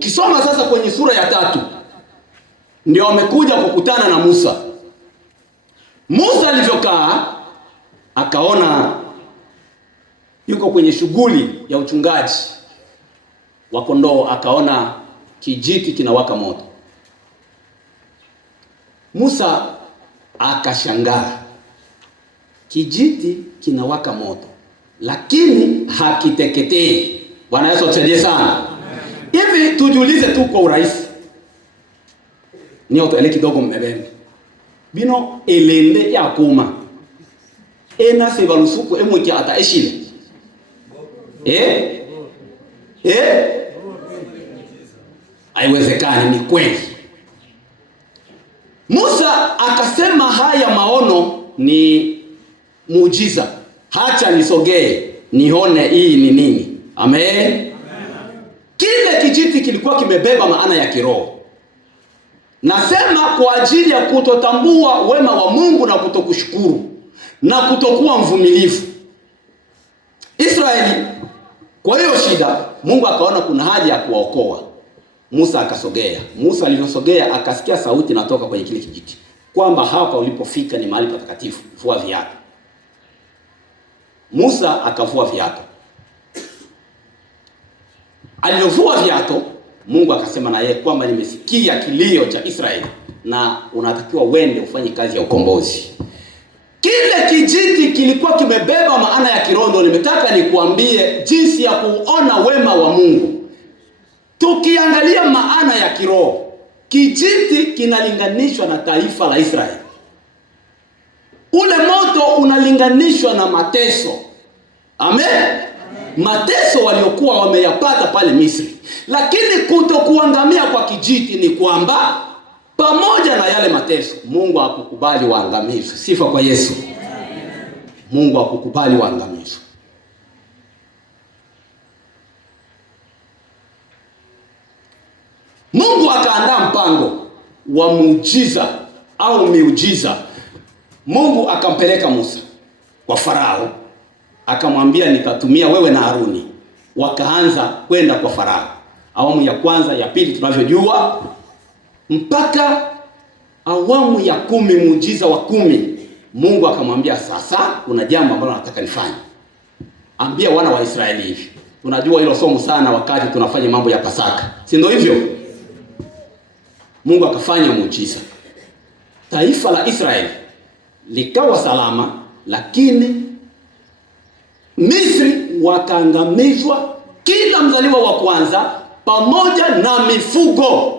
Ukisoma sasa kwenye sura ya 3 ndio wamekuja kukutana na Musa. Musa alivyokaa akaona yuko kwenye shughuli ya uchungaji wa kondoo, akaona kijiti kinawaka moto. Musa akashangaa, kijiti kinawaka moto lakini hakiteketei. Bwana Yesu atusaidie sana. Hivi tujiulize tu kwa urahisi, ni auto ele kidogo mmebembe bino elende ya kuma ena se balusuku emwiki ata eshile haiwezekani. Ni kweli. Musa akasema haya maono ni muujiza, hacha nisogee nione hii ni nini. Amen. Kile kijiti kilikuwa kimebeba maana ya kiroho. Nasema kwa ajili ya kutotambua wema wa Mungu na kutokushukuru na kutokuwa mvumilivu. Israeli kwa hiyo shida, Mungu akaona kuna haja ya kuwaokoa. Musa akasogea. Musa alivyosogea akasikia sauti natoka kwenye kile kijiti kwamba hapa ulipofika ni mahali patakatifu, vua viatu. Musa akavua viatu. Alivyovua viatu, Mungu akasema na yeye kwamba nimesikia kilio cha Israeli na unatakiwa uende ufanye kazi ya ukombozi. Kile kijiti kilikuwa kimebeba maana ya kiroho. Nimetaka nikuambie jinsi ya kuona wema wa Mungu. Tukiangalia maana ya kiroho, kijiti kinalinganishwa na taifa la Israeli. Ule moto unalinganishwa na mateso. Amen. Mateso waliokuwa wameyapata pale Misri. Lakini kutokuangamia kwa kijiti ni kwamba pamoja na yale mateso, Mungu hakukubali waangamizwe. Sifa kwa Yesu. Mungu hakukubali waangamizwe. Mungu akaandaa mpango wa muujiza au miujiza. Mungu akampeleka Musa kwa Farao, akamwambia nitatumia wewe na Haruni. Wakaanza kwenda kwa Farao. Awamu ya kwanza, ya pili tunavyojua, mpaka awamu ya 10, muujiza wa 10. Mungu akamwambia sasa kuna jambo ambalo nataka nifanye. Ambia wana wa Israeli hivi. Tunajua hilo somo sana wakati tunafanya mambo ya Pasaka. Si ndio hivyo? Mungu akafanya muujiza. Taifa la Israeli likawa salama, lakini Misri wakaangamizwa, kila mzaliwa wa kwanza pamoja na mifugo.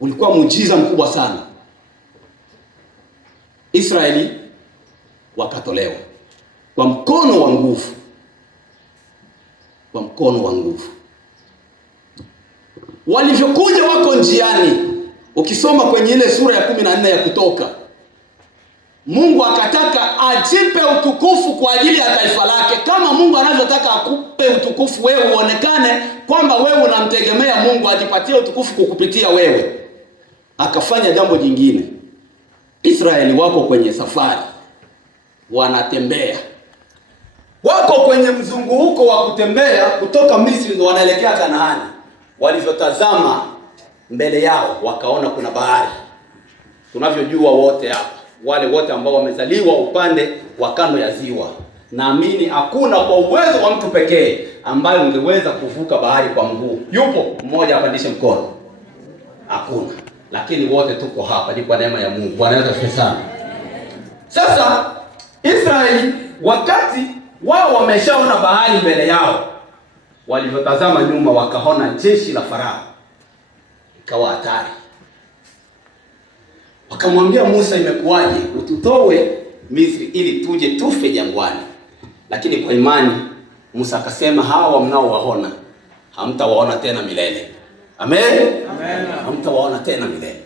Ulikuwa muujiza mkubwa sana. Israeli wakatolewa kwa mkono wa nguvu. Kwa mkono wa nguvu. Walivyokuja wako njiani, ukisoma kwenye ile sura ya 14 ya Kutoka, Mungu akataka ajipe utukufu kwa ajili ya taifa lake. Kama Mungu anavyotaka akupe utukufu wewe, uonekane kwamba wewe unamtegemea Mungu, ajipatie utukufu kukupitia wewe. Akafanya jambo jingine. Israeli wako kwenye safari, wanatembea, wako kwenye mzunguko wa kutembea kutoka Misri ndio wanaelekea Kanaani. Walivyotazama mbele yao wakaona kuna bahari. Tunavyojua wote hapa, wale wote ambao wamezaliwa upande wa kando ya ziwa, naamini hakuna kwa uwezo wa mtu pekee ambaye ungeweza kuvuka bahari kwa mguu. Yupo mmoja apandishe mkono? Hakuna. Lakini wote tuko hapa ni kwa neema ya Mungu. Bwana Yesu asifiwe sana. Sasa Israeli wakati wao wameshaona bahari mbele yao, walivyotazama nyuma wakaona jeshi la Farao. Ikawa hatari. Wakamwambia Musa, imekuwaje ututoe Misri ili tuje tufe jangwani? Lakini kwa imani Musa akasema, hawa mnaowaona hamtawaona tena milele. Amen. Amen. Hamtawaona tena milele.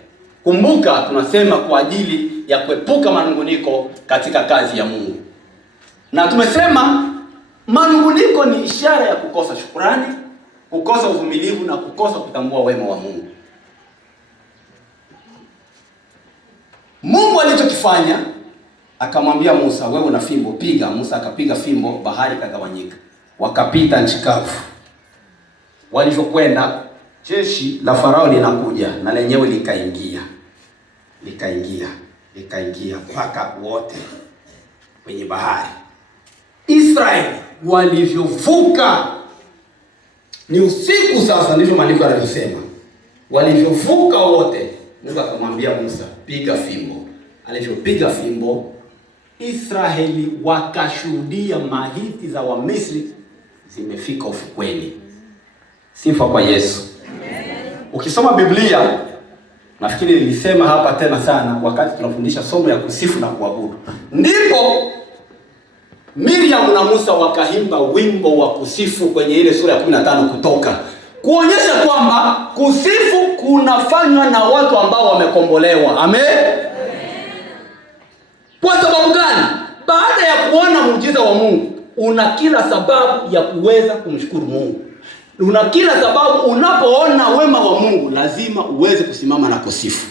Kumbuka tunasema kwa ajili ya kuepuka manunguniko katika kazi ya Mungu. Na tumesema manunguniko ni ishara ya kukosa shukrani, kukosa uvumilivu na kukosa kutambua wema wa Mungu. Mungu alichokifanya, akamwambia Musa, wewe una fimbo, piga. Musa akapiga fimbo, bahari ikagawanyika. Wakapita nchi kavu. walivyokwenda, jeshi la Farao linakuja na lenyewe likaingia mpaka wote kwenye bahari. Israeli walivyovuka, ni usiku sasa, ndivyo maandiko yanasema. Walivyovuka wote, Mungu akamwambia Musa, piga fimbo. Alivyopiga fimbo, Israeli wakashuhudia maiti za Wamisri zimefika ufukweni. Sifa kwa Yesu. Ukisoma Biblia, nafikiri nilisema hapa tena sana wakati tunafundisha somo ya kusifu na kuabudu, ndipo Miriam na Musa wakaimba wimbo wa kusifu kwenye ile sura ya 15 Kutoka, kuonyesha kwamba kusifu kunafanywa na watu ambao wamekombolewa. Amen. Kwa sababu gani? Baada ya kuona muujiza wa Mungu, una kila sababu ya kuweza kumshukuru Mungu. Una kila sababu, unapoona wema wa Mungu lazima uweze kusimama na kusifu.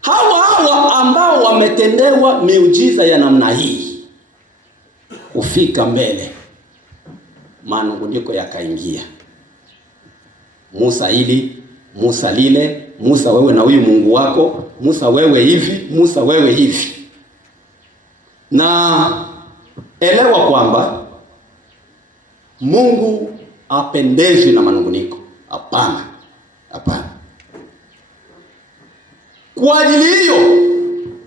Hawa ambao wametendewa miujiza ya namna hii kufika mbele, manunguniko yakaingia. Musa hili, Musa lile, Musa wewe na huyu Mungu wako, Musa wewe hivi, Musa wewe hivi. Na elewa kwamba Mungu apendezwi na manunguniko. Hapana. Kwa ajili hiyo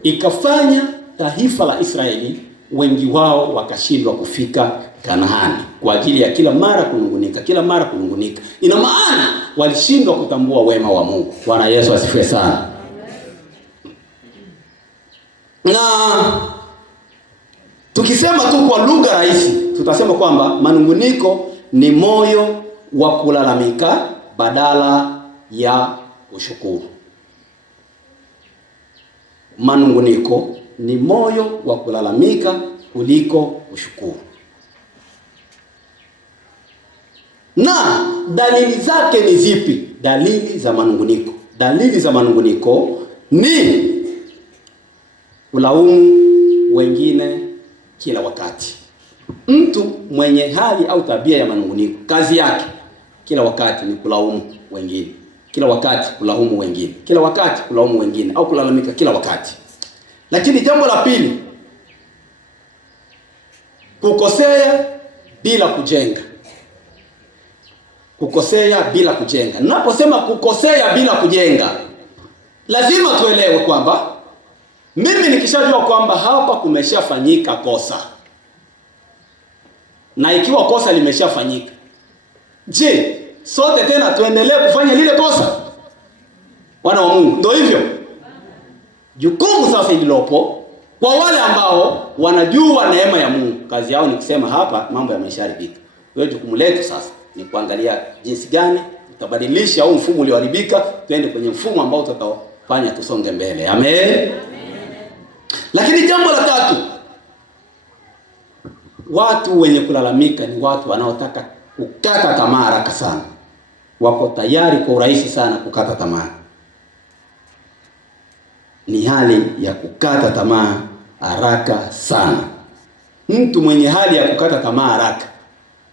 ikafanya taifa la Israeli wengi wao wakashindwa kufika Kanaani kwa ajili ya kila mara kunungunika. Ina maana walishindwa kutambua wema wa Mungu. Bwana Yesu asifiwe sana. Na tukisema tu kwa lugha rahisi, tutasema kwamba manunguniko ni moyo wa kulalamika badala ya kushukuru. Manunguniko ni moyo wa kulalamika kuliko kushukuru. Na dalili zake ni zipi? Dalili za manunguniko ni kulaumu wengine kila wakati. Mtu mwenye hali au tabia ya manunguniko, kazi yake kila wakati ni kulaumu wengine, kila wakati kulaumu wengine au kulalamika kila wakati. Lakini jambo la pili, kukosea bila kujenga. Ninaposema kukosea bila kujenga, lazima tuelewe kwamba mimi nikishajua kwamba hapa kumeshafanyika kosa, na ikiwa kosa limeshafanyika, je, sote tena tuendelee kufanya lile kosa? Wana wa Mungu, ndio hivyo. Jukumu sasa ililopo kwa wale ambao wanajua neema ya Mungu, kazi yao ni kusema hapa mambo yameshaharibika. Wewe jukumu letu sasa ni kuangalia jinsi gani tutabadilisha au mfumo ulioharibika twende kwenye mfumo ambao utafanya tusonge mbele. Amen. Lakini jambo la tatu, watu wenye kulalamika ni watu wanaotaka kukata tamaa haraka sana. Wako tayari kwa urahisi sana kukata tamaa. Ni hali ya kukata tamaa haraka sana. Mtu mwenye hali ya kukata tamaa haraka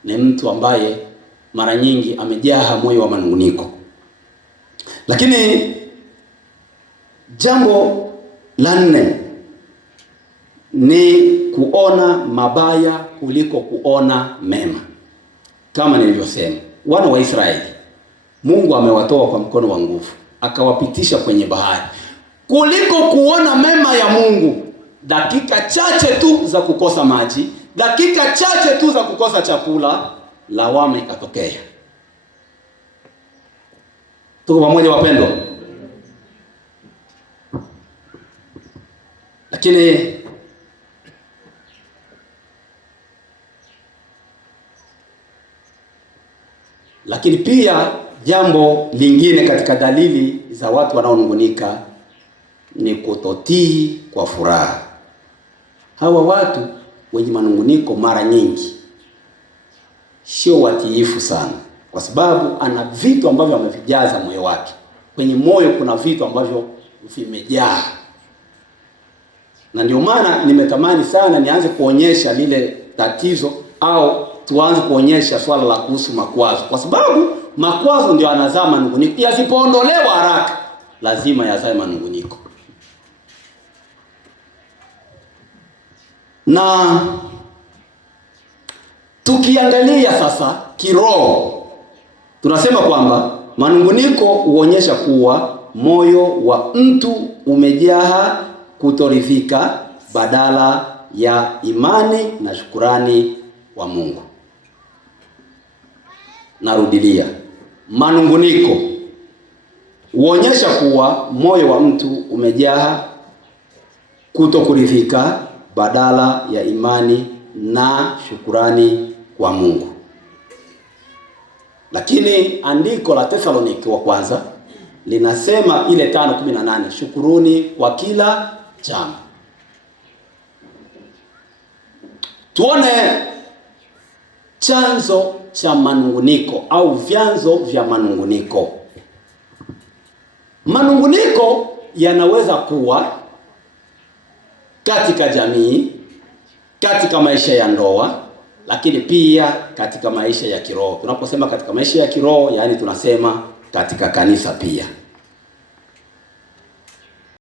ni mtu ambaye mara nyingi amejaa moyo wa manunguniko. Lakini jambo la 4 ni kuona mabaya kuliko kuona mema. Kama nilivyosema, wana wa Israeli Mungu amewatoa kwa mkono wa nguvu, akawapitisha kwenye bahari. Kuliko kuona mema ya Mungu, dakika chache tu za kukosa maji, dakika chache tu za kukosa chakula, lawama ikatokea. Tuko pamoja wapendwa? Lakini pia jambo lingine katika dalili za watu wanaonungunika ni kutotii kwa furaha. Hawa watu wenye manunguniko mara nyingi sio watiifu sana, kwa sababu ana vitu ambavyo amevijaza moyo wake. Kwenye moyo kuna vitu ambavyo vimejaa. Na ndio maana nimetamani sana nianze kuonyesha lile tatizo au tuanze kuonyesha swala la kuhusu makwazo, kwa sababu makwazo ndio yanazaa manunguniko. Yasipoondolewa haraka, lazima yazae manunguniko. Na tukiangalia sasa kiroho, tunasema kwamba manunguniko huonyesha kuwa moyo wa mtu umejaa kutoridhika badala ya imani na shukurani kwa Mungu. Narudilia, manunguniko huonyesha kuwa moyo wa mtu umejaa kutokuridhika badala ya imani na shukurani kwa Mungu. Lakini andiko la Thesalonike wa kwanza linasema ile 5:18, shukuruni kwa kila jambo. Tuone chanzo cha manunguniko au vyanzo vya manunguniko. Manunguniko yanaweza kuwa katika jamii, katika maisha ya ndoa, lakini pia katika maisha ya kiroho. Tunaposema katika maisha ya kiroho, yani tunasema katika kanisa pia.